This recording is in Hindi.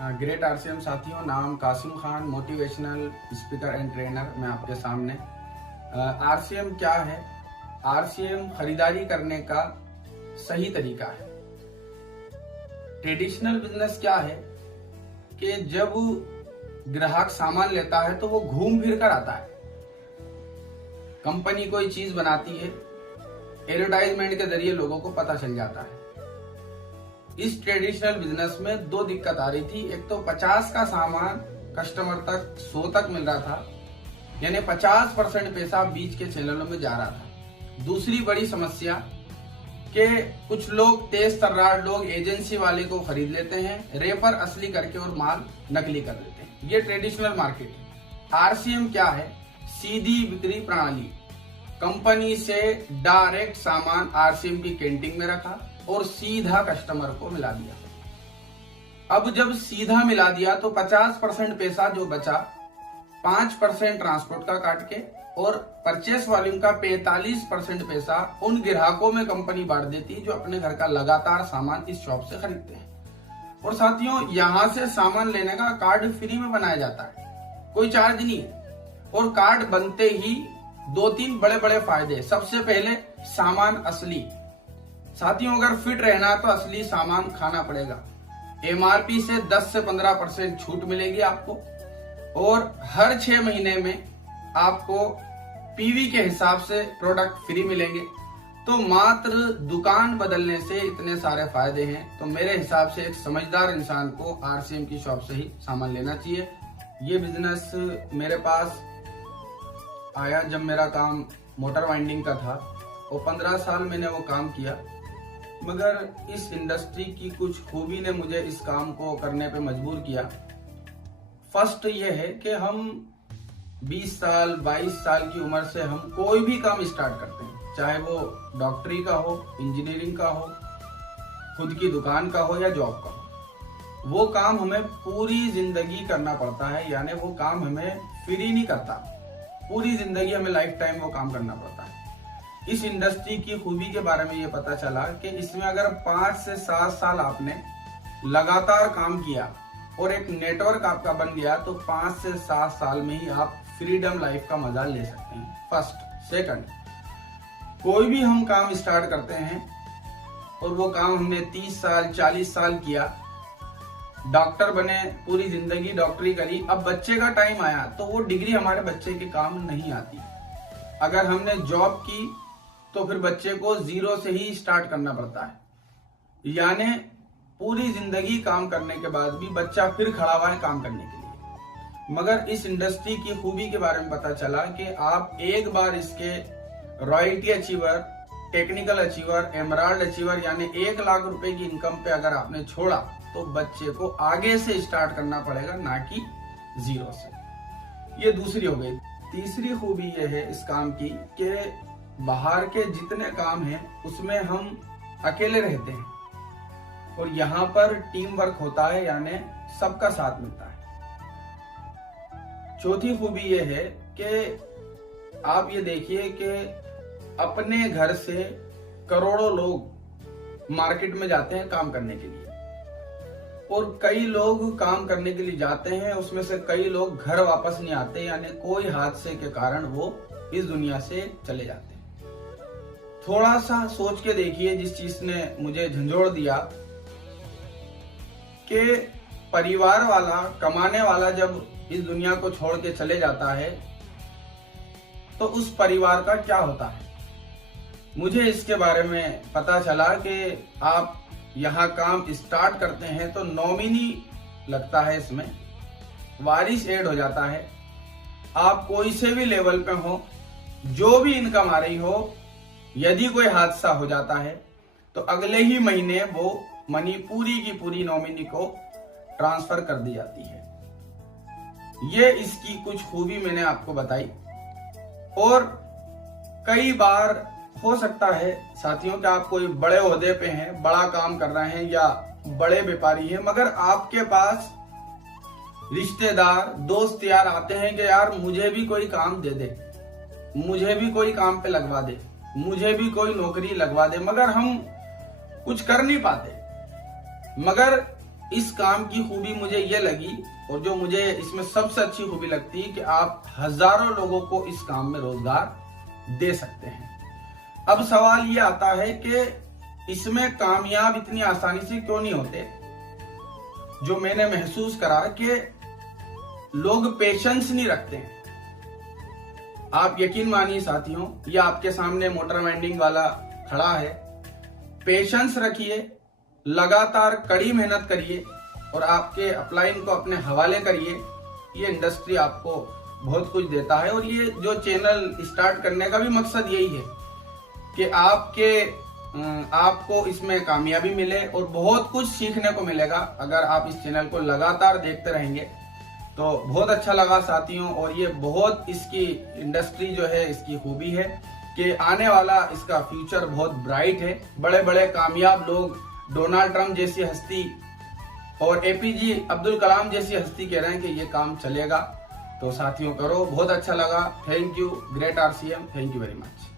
ग्रेट आरसीएम साथियों, नाम Kasim Khan, motivational speaker and trainer. मैं आपके सामने। आरसीएम क्या है? आरसीएम खरीदारी करने का सही तरीका है। ट्रेडिशनल बिजनेस क्या है कि जब ग्राहक सामान लेता है तो वो घूम फिर कर आता है। कंपनी कोई चीज बनाती है, एडवर्टाइजमेंट के जरिए लोगों को पता चल जाता है। इस ट्रेडिशनल बिजनेस में दो दिक्कत आ रही थी। एक तो 50 का सामान कस्टमर तक 100 तक मिल रहा था, यानी 50% पैसा बीच के चैनलों में जा रहा था। दूसरी बड़ी समस्या कि कुछ लोग, तेज तर्रार लोग एजेंसी वाले को खरीद लेते हैं, रेपर असली करके और माल नकली कर देते हैं। ये ट्रेडिशनल मार्केट है। आरसीएम क्या है? सीधी बिक्री प्रणाली। कंपनी से डायरेक्ट सामान आरसीएम की कैंटीन में रखा और सीधा कस्टमर को मिला दिया। अब जब सीधा मिला दिया तो 50% पैसा जो बचा, 5% ट्रांसपोर्ट का काट के और परचेस वॉल्यूम का 45% पैसा उन ग्राहकों में कंपनी बांट देती जो अपने घर का लगातार सामान इस शॉप से खरीदते हैं। और साथियों, यहां से सामान लेने का कार्ड फ्री में बनाया जाता है, कोई चार्ज नहीं है। और कार्ड बनते ही 2-3 बड़े बड़े फायदे। सबसे पहले, सामान असली। साथियों, अगर फिट रहना तो असली सामान खाना पड़ेगा। एमआरपी से 10 से 15% छूट मिलेगी आपको, और हर 6 महीने में आपको पीवी के हिसाब से प्रोडक्ट फ्री मिलेंगे। तो मात्र दुकान बदलने से इतने सारे फायदे हैं। तो मेरे हिसाब से एक समझदार इंसान को आरसीएम की शॉप से ही सामान लेना चाहिए। ये बिजनेस मेरे पास आया जब मेरा काम मोटर वाइंडिंग का था, और 15 साल मैंने वो काम किया। मगर इस इंडस्ट्री की कुछ खूबी ने मुझे इस काम को करने पे मजबूर किया। फर्स्ट ये है कि हम 20 साल 22 साल की उम्र से हम कोई भी काम स्टार्ट करते हैं, चाहे वो डॉक्टरी का हो, इंजीनियरिंग का हो, खुद की दुकान का हो या जॉब का हो। वो काम हमें पूरी जिंदगी करना पड़ता है, यानी वो काम हमें फ्री नहीं करता। पूरी जिंदगी हमें लाइफ टाइम वो काम करना पड़ता है। इस इंडस्ट्री की खूबी के बारे में ये पता चला कि इसमें अगर 5 से 7 साल आपने लगातार काम किया और एक नेटवर्क आपका बन गया, तो 5 से 7 साल में ही आप फ्रीडम लाइफ का मजा ले सकते हैं। फर्स्ट। सेकंड, कोई भी हम काम स्टार्ट करते हैं और वो काम हमने 30 साल 40 साल किया, डॉक्टर बने, पूरी जिंदगी डॉक्टरी करी, अब बच्चे का टाइम आया तो वो डिग्री हमारे बच्चे के काम नहीं आती। अगर हमने जॉब की तो फिर बच्चे को जीरो से ही स्टार्ट करना पड़ता है। यानी पूरी जिंदगी काम करने के बाद भी बच्चा फिर खड़ा हुआ है काम करने के लिए। मगर इस इंडस्ट्री की खूबी के बारे में पता चला कि आप एक बार इसके royalty achiever, technical achiever, emerald achiever यानी 1 लाख रुपए की इनकम पे अगर आपने छोड़ा तो बच्चे को आगे से स्टार्ट करना पड़ेगा, ना कि जीरो से। ये दूसरी हो गई। तीसरी खूबी ये है इस काम की कि बाहर के जितने काम हैं उसमें हम अकेले रहते हैं, और यहाँ पर टीम वर्क होता है, यानी सबका साथ मिलता है। चौथी खूबी ये है कि आप ये देखिए कि अपने घर से करोड़ों लोग मार्केट में जाते हैं काम करने के लिए, और कई लोग काम करने के लिए जाते हैं, उसमें से कई लोग घर वापस नहीं आते, यानी कोई हादसे के कारण वो इस दुनिया से चले जाते हैं। थोड़ा सा सोच के देखिए, जिस चीज ने मुझे झंझोड़ दिया कि परिवार वाला, कमाने वाला जब इस दुनिया को छोड़ के चले जाता है तो उस परिवार का क्या होता है। मुझे इसके बारे में पता चला कि आप यहाँ काम स्टार्ट करते हैं तो नॉमिनी लगता है, इसमें वारिस ऐड हो जाता है। आप कोई से भी लेवल पे हो, जो भी इनकम आ रही हो, यदि कोई हादसा हो जाता है तो अगले ही महीने वो मनी पूरी की पूरी नॉमिनी को ट्रांसफर कर दी जाती है। ये इसकी कुछ खूबी मैंने आपको बताई। और कई बार हो सकता है साथियों कि आप कोई बड़े ओहदे पे हैं, बड़ा काम कर रहे हैं या बड़े व्यापारी हैं, मगर आपके पास रिश्तेदार, दोस्त यार आते हैं कि यार मुझे भी कोई काम दे दे, मुझे भी कोई काम पे लगवा दे, मुझे भी कोई नौकरी लगवा दे, मगर हम कुछ कर नहीं पाते। मगर इस काम की खूबी मुझे ये लगी, और जो मुझे इसमें सबसे अच्छी खूबी लगती है कि आप हजारों लोगों को इस काम में रोजगार दे सकते हैं। अब सवाल ये आता है कि इसमें कामयाब इतनी आसानी से क्यों नहीं होते। जो मैंने महसूस करा कि लोग पेशेंस नहीं रखते हैं। आप यकीन मानिए साथियों, ये आपके सामने मोटर वेंडिंग वाला खड़ा है। पेशेंस रखिए, लगातार कड़ी मेहनत करिए और आपके अपलाइन को अपने हवाले करिए। ये इंडस्ट्री आपको बहुत कुछ देता है, और ये जो चैनल स्टार्ट करने का भी मकसद यही है कि आपको इसमें कामयाबी मिले और बहुत कुछ सीखने को मिलेगा अगर आप इस चैनल को लगातार देखते रहेंगे। तो बहुत अच्छा लगा साथियों, और ये बहुत इसकी इंडस्ट्री जो है इसकी खूबी है कि आने वाला इसका फ्यूचर बहुत ब्राइट है। बड़े बड़े कामयाब लोग, डोनाल्ड ट्रंप जैसी हस्ती और एपीजे अब्दुल कलाम जैसी हस्ती कह रहे हैं कि ये काम चलेगा। तो साथियों करो, बहुत अच्छा लगा। Thank you great RCM, thank you very much.